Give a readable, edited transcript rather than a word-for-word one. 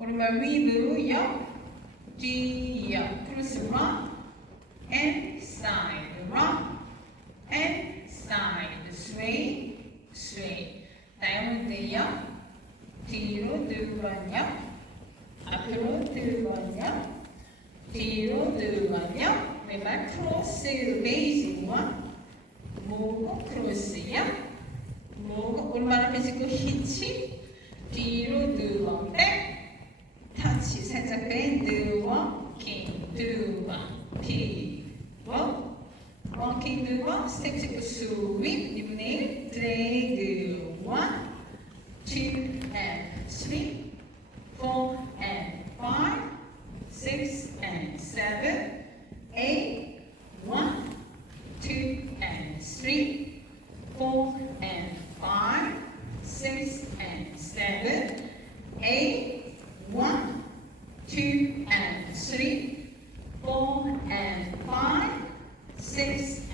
오른발 위로 옆, 뒤 옆, 크로스 rock and side, rock and side, sway, sway. 다이아몬드 옆, 뒤로 두번 옆, 앞으로 두번 옆, 뒤로 두번 옆. 왼발 크로스 베이징 원, 모으고 크로스 옆, 모으고 오른발을 펴시고 히치, 뒤로 두번 백, 터치 살짝 밴드 워킹 두번 피벗 워킹 두번 스텝 찍고 스윕 2분의 1 드래그 1 2 and 3 4 and 5 6 and 7 8 1 2 and 3 4 and 5 6 and 7 8 1 2 and 3 4 and 5 6